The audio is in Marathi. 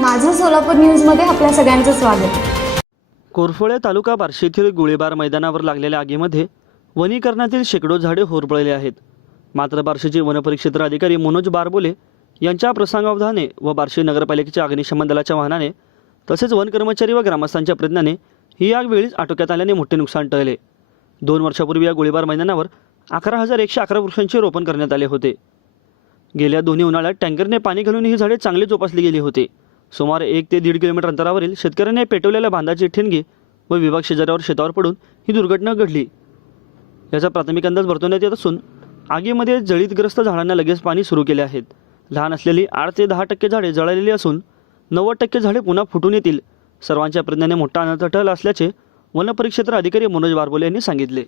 माझं सोलापूर न्यूजमध्ये आपल्या सगळ्यांचं स्वागत. कोरफोळे तालुका बार्शीतील गोळीबार मैदानावर लागलेल्या आगीमध्ये वनीकरणातील शेकडो झाडे होरपळले आहेत. मात्र बार्शीचे वनपरिक्षेत्र अधिकारी मनोज बारबोले यांच्या प्रसंगावधाने व बार्शी नगरपालिकेच्या अग्निशमन दलाच्या वाहनाने तसेच वन कर्मचारी व ग्रामस्थांच्या प्रयत्नाने ही आग वेळीच आटोक्यात आल्याने मोठे नुकसान टळले. दोन वर्षापूर्वी या गोळीबार मैदानावर अकरा हजार एकशे अकरा वृक्षांचे रोपण करण्यात आले होते. गेल्या दोन्ही उन्हाळ्यात टँकरने पाणी घालून ही झाडे चांगली जोपासली गेली होती. सुमारे एक ते दीड किलोमीटर अंतरावरील शेतकऱ्याने पेटवलेल्या बांधाची ठिणगी व विभाग शेजाऱ्यावर शेतावर पडून ही दुर्घटना घडली. याचा प्राथमिक अंदाज वर्तवण्यात येत असून आगीमध्ये जळीतग्रस्त झाडांना लगेच पाणी सुरू केले आहेत. लहान असलेली आठ ते दहा टक्के झाडे जळालेली असून नव्वद टक्के झाडे पुन्हा फुटून येतील. सर्वांच्या प्रज्ञाने मोठा अनर्थ ठरला असल्याचे वनपरिक्षेत्र अधिकारी मनोज बारबोले यांनी सांगितले.